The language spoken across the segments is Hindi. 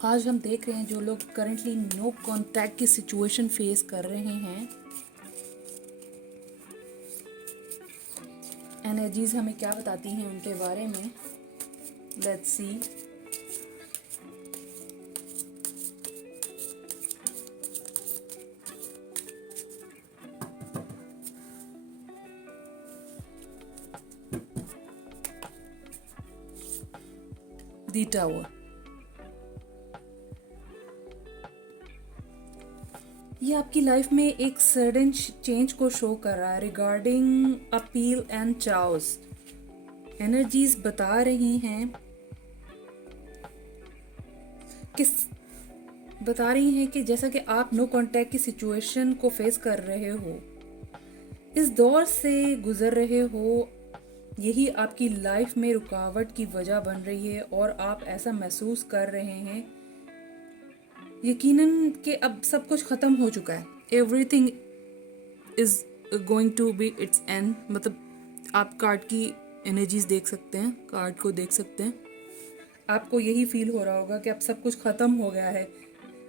आज हम देख रहे हैं जो लोग करंटली नो कांटेक्ट की सिचुएशन फेस कर रहे हैं, एनर्जीज हमें क्या बताती हैं उनके बारे में। Let's see. The tower. ये आपकी लाइफ में एक सडन चेंज को शो कर रहा है regarding appeal and chaos. Energies बता रही हैं कि जैसा कि आप नो कांटेक्ट की सिचुएशन को फेस कर रहे हो, इस दौर से गुजर रहे हो, यही आपकी लाइफ में रुकावट की वजह बन रही है और आप ऐसा महसूस कर रहे हैं यकीनन कि अब सब कुछ ख़त्म हो चुका है। Everything is going to be its end. मतलब आप कार्ड की एनर्जीज देख सकते हैं, कार्ड को देख सकते हैं। आपको यही फील हो रहा होगा कि अब सब कुछ ख़त्म हो गया है,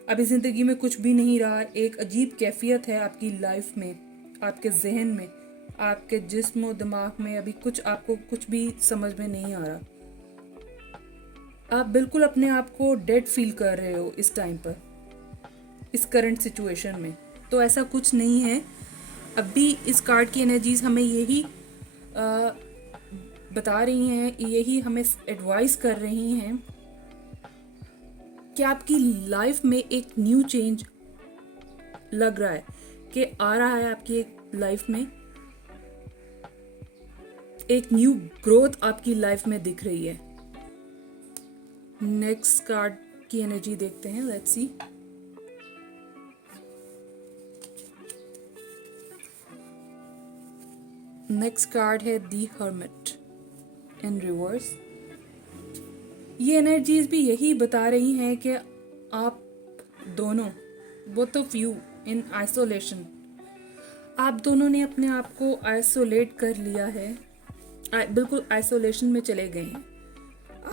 अभी ज़िंदगी में कुछ भी नहीं रहा। एक अजीब कैफियत है आपकी लाइफ में, आपके जहन में, आपके जिस्म और दिमाग में। अभी आपको कुछ भी समझ में नहीं आ रहा। आप बिल्कुल अपने आप को डेड फील कर रहे हो इस टाइम पर, इस करंट सिचुएशन में। तो ऐसा कुछ नहीं है। अभी इस कार्ड की एनर्जीज हमें यही बता रही हैं, यही हमें एडवाइस कर रही हैं कि आपकी लाइफ में एक न्यू चेंज लग रहा है कि आ रहा है। आपकी एक लाइफ में एक न्यू ग्रोथ आपकी लाइफ में दिख रही है। नेक्स्ट कार्ड की एनर्जी देखते हैं। Let's see. नेक्स्ट कार्ड है दी हर्मिट इन रिवर्स। ये एनर्जीज भी यही बता रही हैं कि आप दोनों, both of you in isolation, आप दोनों ने अपने आप को आइसोलेट कर लिया है, बिल्कुल आइसोलेशन में चले गए हैं।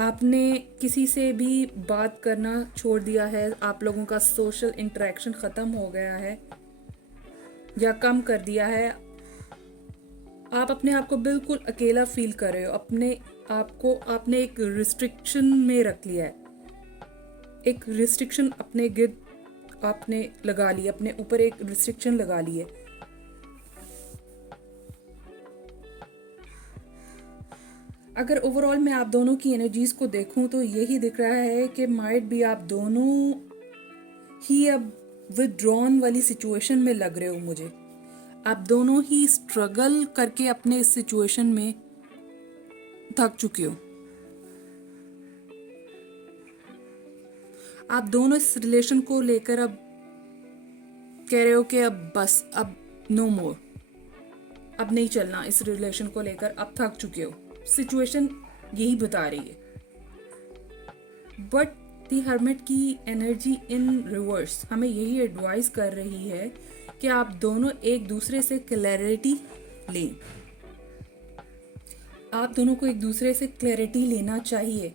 आपने किसी से भी बात करना छोड़ दिया है, आप लोगों का सोशल इंटरेक्शन ख़त्म हो गया है या कम कर दिया है। आप अपने आप को बिल्कुल अकेला फील कर रहे हो। अपने आप को आपने एक रिस्ट्रिक्शन में रख लिया है। एक रिस्ट्रिक्शन अपने गिर्द आपने लगा ली, अपने ऊपर एक रिस्ट्रिक्शन लगा ली है। अगर ओवरऑल मैं आप दोनों की एनर्जीज को देखूं तो यही दिख रहा है कि माइट भी आप दोनों ही अब विदड्रॉन वाली सिचुएशन में लग रहे हो। मुझे आप दोनों ही स्ट्रगल करके अपने इस सिचुएशन में थक चुके हो। आप दोनों इस रिलेशन को लेकर अब कह रहे हो कि अब बस, अब नो मोर, अब नहीं चलना इस रिलेशन को लेकर, अब थक चुके हो। सिचुएशन यही बता रही है। बट द हर्मिट की एनर्जी इन रिवर्स हमें यही एडवाइस कर रही है कि आप दोनों एक दूसरे से क्लैरिटी लें। आप दोनों को एक दूसरे से क्लैरिटी लेना चाहिए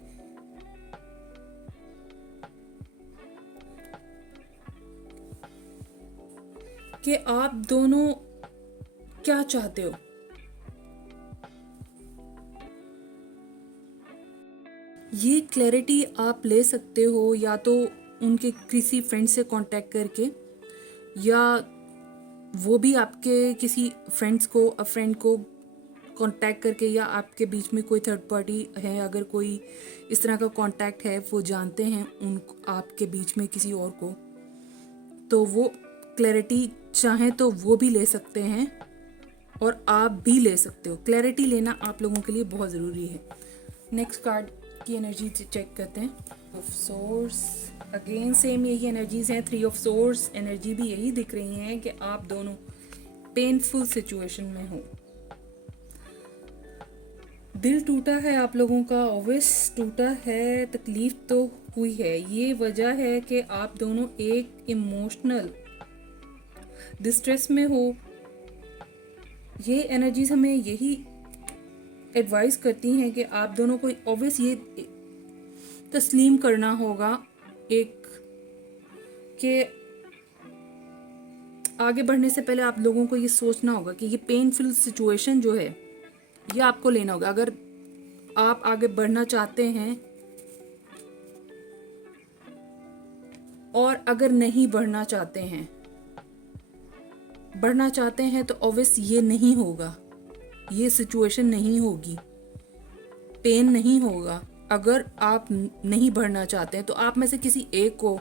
कि आप दोनों क्या चाहते हो। ये क्लैरिटी आप ले सकते हो या तो उनके किसी फ्रेंड से कांटेक्ट करके, या वो भी आपके किसी फ्रेंड को कांटेक्ट करके, या आपके बीच में कोई थर्ड पार्टी है, अगर कोई इस तरह का कांटेक्ट है, वो जानते हैं उन आपके बीच में किसी और को, तो वो क्लैरिटी चाहें तो वो भी ले सकते हैं और आप भी ले सकते हो। क्लैरिटी लेना आप लोगों के लिए बहुत ज़रूरी है। नेक्स्ट कार्ड की एनर्जी चेक करते हैं। ऑफ सोर्स, अगेन सेम यही एनर्जीज हैं। 3 ऑफ सोर्स एनर्जी भी यही दिख रही हैं कि आप दोनों पेनफुल सिचुएशन में हो। दिल टूटा है आप लोगों का, ऑब्वियस टूटा है, तकलीफ तो हुई है। ये वजह है कि आप दोनों एक इमोशनल डिस्ट्रेस में हो। ये एनर्जीज हमें यही एडवाइस करती हैं कि आप दोनों को ऑब्वियस ये तस्लीम करना होगा एक के आगे बढ़ने से पहले आप लोगों को ये सोचना होगा कि ये पेनफुल सिचुएशन जो है ये आपको लेना होगा। अगर आप आगे बढ़ना चाहते हैं और अगर नहीं बढ़ना चाहते हैं तो ऑब्वियस ये नहीं होगा, ये सिचुएशन नहीं होगी, पेन नहीं होगा। अगर आप नहीं बढ़ना चाहते हैं तो आप में से किसी एक को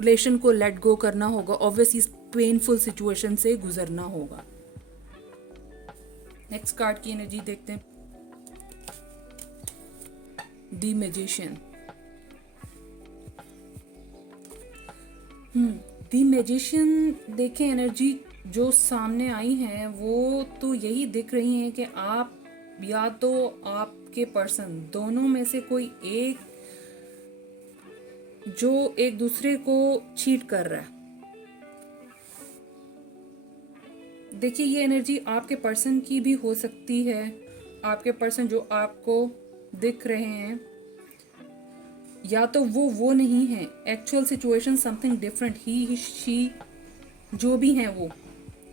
रिलेशन को लेट गो करना होगा, ऑब्वियस इस पेनफुल सिचुएशन से गुजरना होगा। नेक्स्ट कार्ड की एनर्जी देखते हैं, द मैजिशियन। द मैजिशियन देखें, एनर्जी जो सामने आई है वो तो यही दिख रही है कि आप या तो आपके पर्सन दोनों में से कोई एक जो एक दूसरे को चीट कर रहा है। देखिए ये एनर्जी आपके पर्सन की भी हो सकती है। आपके पर्सन जो आपको दिख रहे हैं या तो वो नहीं है, actual situation something different, he she जो भी हैं वो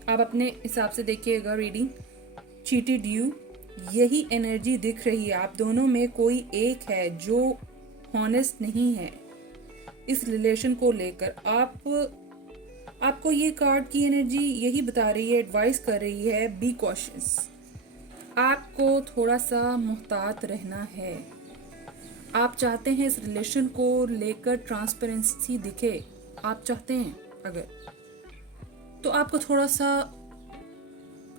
आप अपने हिसाब से देखिएगा। रीडिंग चीटेड यू, यही एनर्जी दिख रही है। आप दोनों में कोई एक है जो हॉनेस्ट नहीं है इस रिलेशन को लेकर। आपको ये कार्ड की एनर्जी यही बता रही है, एडवाइस कर रही है, बी कॉशियस। आपको थोड़ा सा मुहतात रहना है। आप चाहते हैं इस रिलेशन को लेकर ट्रांसपेरेंसी दिखे, आप चाहते हैं अगर, तो आपको थोड़ा सा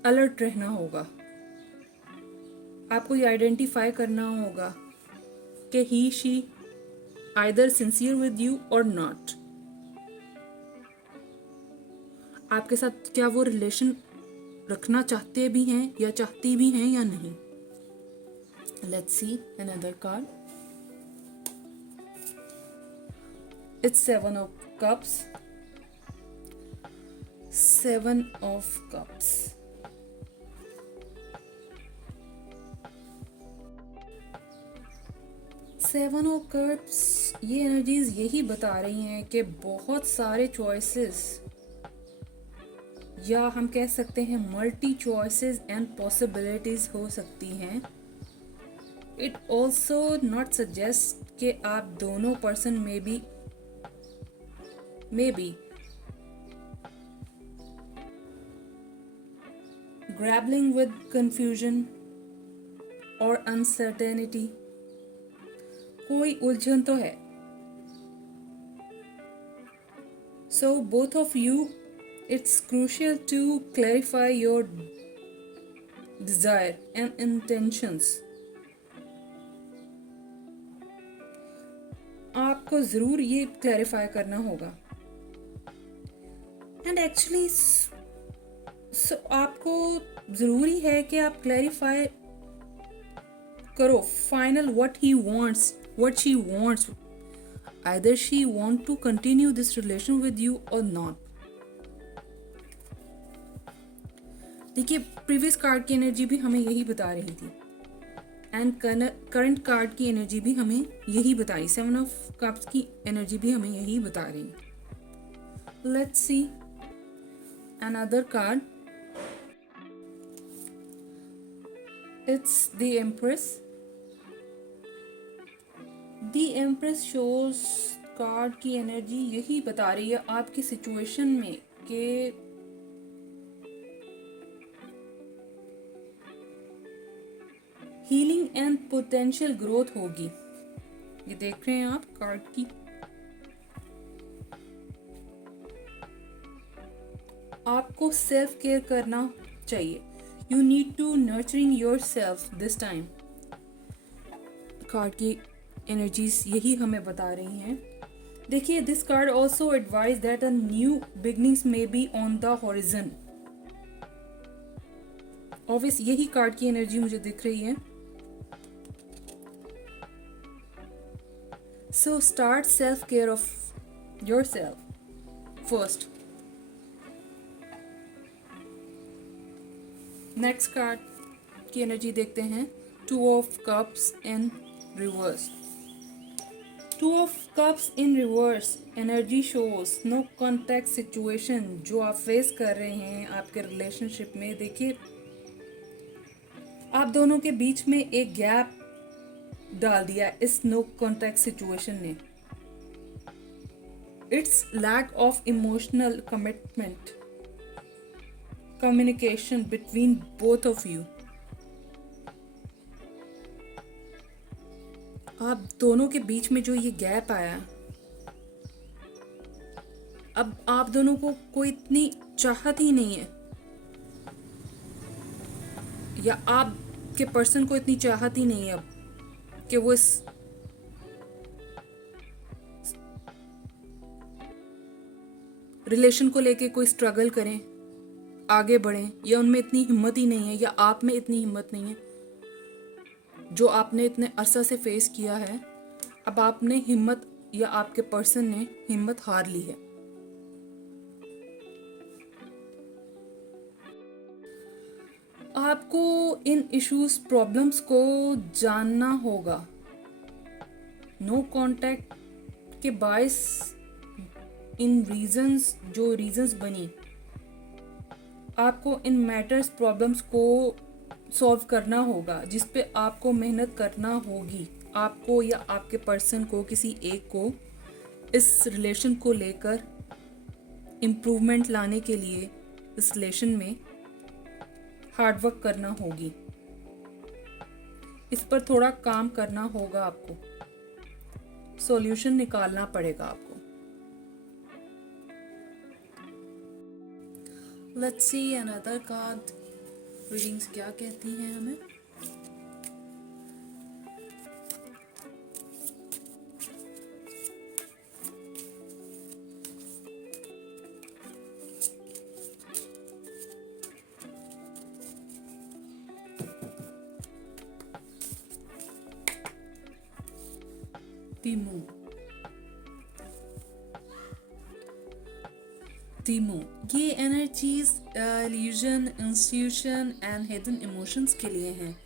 अलर्ट रहना होगा। आपको ये आइडेंटिफाई करना होगा कि he she either sincere with you और नॉट। आपके साथ क्या वो रिलेशन रखना चाहते भी हैं या चाहती भी हैं या नहीं। Let's see another card, it's 7 of cups। 7 of cups, seven of cups, ये एनर्जीज यही बता रही हैं कि बहुत सारे चॉइसेस या हम कह सकते हैं मल्टी चॉइसेस एंड पॉसिबिलिटीज हो सकती हैं। इट ऑल्सो नॉट सजेस्ट कि आप दोनों पर्सन में B grappling with confusion or uncertainty, कोई उलझन तो है। So both of you, it's crucial to clarify your desire and intentions. आपको जरूर ये क्लैरिफाई करना होगा। एंड एक्चुअली आपको जरूरी है कि आप क्लैरिफाई करो final what he wants, what she wants, either she want to continue this relation with you और नॉट। देखिए प्रीवियस कार्ड की एनर्जी भी हमें यही बता रही थी एंड करंट कार्ड की एनर्जी भी हमें यही बताई, 7 ऑफ कप्स की एनर्जी भी हमें यही बता रही है। Let's see another card, it's the empress. The empress shows, card की एनर्जी यही बता रही है आपकी सिचुएशन में कि हीलिंग एंड पोटेंशियल ग्रोथ होगी। ये देख रहे हैं आप कार्ड की। आपको सेल्फ केयर करना चाहिए। You need to nurturing yourself this time. Card की एनर्जीज यही हमें बता रही हैं। देखिए this card also advise that a new beginnings may be on the horizon. Obvious यही कार्ड की एनर्जी मुझे दिख रही है। So start self-care of yourself first. Next card की एनर्जी देखते हैं, 2 of cups in reverse। Two of cups in reverse energy shows no contact situation जो आप फेस कर रहे हैं आपके रिलेशनशिप में। देखिए, आप दोनों के बीच में एक गैप डाल दिया इस नो कॉन्टैक्ट सिचुएशन ने। It's lack of emotional commitment communication between both of you. आप दोनों के बीच में जो ये गैप आया, अब आप दोनों को कोई इतनी चाहत ही नहीं है, या आपके पर्सन को इतनी चाहत ही नहीं है अब कि वो इस रिलेशन को लेके कोई स्ट्रगल करें, आगे बढ़ें, या उनमें इतनी हिम्मत ही नहीं है, या आप में इतनी हिम्मत नहीं है जो आपने इतने अरसा से फेस किया है। अब आपने हिम्मत, या आपके पर्सन ने हिम्मत हार ली है। आपको इन इश्यूज प्रॉब्लम्स को जानना होगा। नो कांटेक्ट के बायस इन रीजंस, जो रीजंस बनी, आपको इन मैटर्स प्रॉब्लम्स को सॉल्व करना होगा, जिस पे आपको मेहनत करना होगी। आपको या आपके पर्सन को, किसी एक को इस रिलेशन को लेकर इम्प्रूवमेंट लाने के लिए इस रिलेशन में हार्डवर्क करना होगी। इस पर थोड़ा काम करना होगा, आपको सॉल्यूशन निकालना पड़ेगा आपको। Let's see another card readings क्या कहती हैं हमें। तीमो, ये energies illusion, institution and hidden emotions के लिए हैं।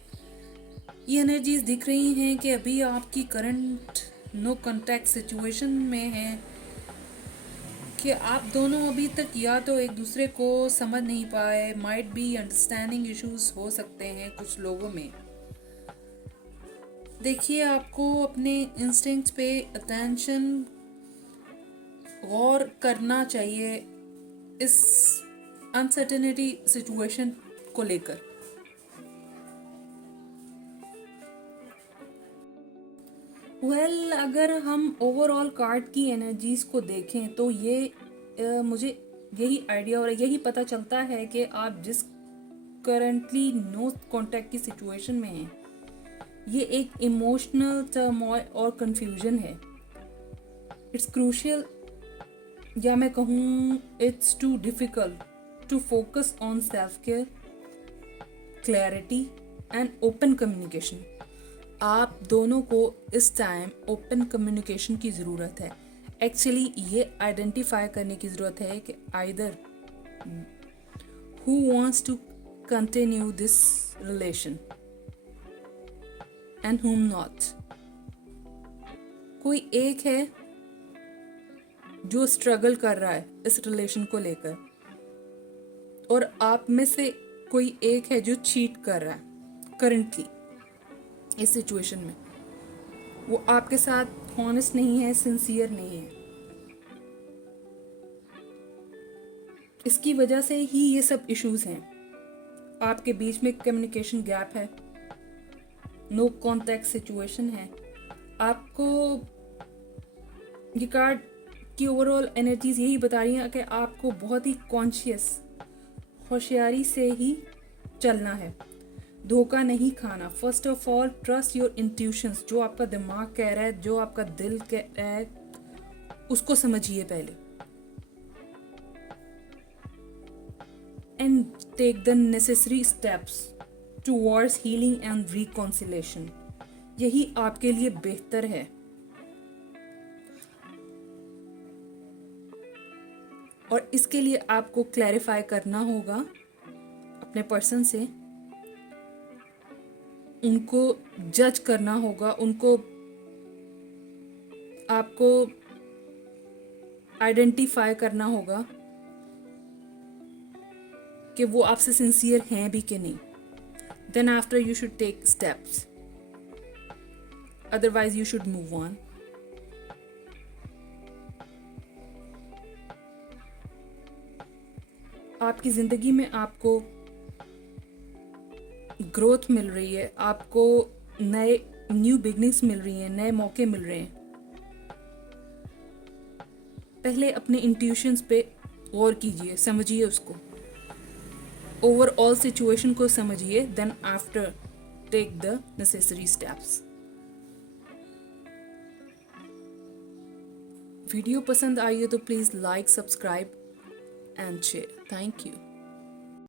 ये एनर्जीज दिख रही हैं कि अभी आपकी करंट नो कांटेक्ट सिचुएशन में है, कि आप दोनों अभी तक या तो एक दूसरे को समझ नहीं पाए, माइट बी अंडरस्टैंडिंग इश्यूज हो सकते हैं कुछ लोगों में। देखिए, आपको अपने इंस्टिंक्ट्स पे अटेंशन, गौर करना चाहिए इस अनसर्टेनिटी सिचुएशन को लेकर। अगर हम ओवरऑल कार्ड की एनर्जीज को देखें तो ये मुझे यही आइडिया और यही पता चलता है कि आप जिस करंटली नो कांटेक्ट की सिचुएशन में हैं, ये एक इमोशनल टर्मोइल और कंफ्यूजन है। इट्स क्रूशियल, या मैं कहूँ it's too difficult to focus on self care, clarity and open communication. आप दोनों को इस टाइम ओपन कम्युनिकेशन की ज़रूरत है। एक्चुअली ये आइडेंटिफाई करने की ज़रूरत है कि either who wants to continue this relation and whom not. कोई एक है जो स्ट्रगल कर रहा है इस रिलेशन को लेकर, और आप में से कोई एक है जो चीट कर रहा है करंटली इस सिचुएशन में। वो आपके साथ हॉनेस्ट नहीं है, सिंसियर नहीं है। इसकी वजह से ही ये सब इश्यूज हैं। आपके बीच में कम्युनिकेशन गैप है, नो कांटेक्ट सिचुएशन है। आपको ये कार्ड की ओवरऑल एनर्जीज यही बता रही हैं कि आपको बहुत ही कॉन्शियस, होशियारी से ही चलना है, धोखा नहीं खाना। First of all trust your intuitions. जो आपका दिमाग कह रहा है, जो आपका दिल कह रहा है, उसको समझिए पहले, and take the necessary steps towards healing and reconciliation. यही आपके लिए बेहतर है। और इसके लिए आपको क्लैरिफाई करना होगा अपने पर्सन से, उनको जज करना होगा, उनको आपको आइडेंटिफाई करना होगा कि वो आपसे सिंसियर हैं भी कि नहीं. Then after you should take steps, otherwise you should move on. आपकी ज़िंदगी में आपको ग्रोथ मिल रही है, आपको नए न्यू बिगनिंग्स मिल रही हैं, नए मौके मिल रहे हैं. पहले अपने इंट्यूशंस पे गौर कीजिए, समझिए उसको, ओवरऑल सिचुएशन को समझिए. Then after take the necessary steps. Video पसंद आई है तो please like, subscribe and share. Thank you.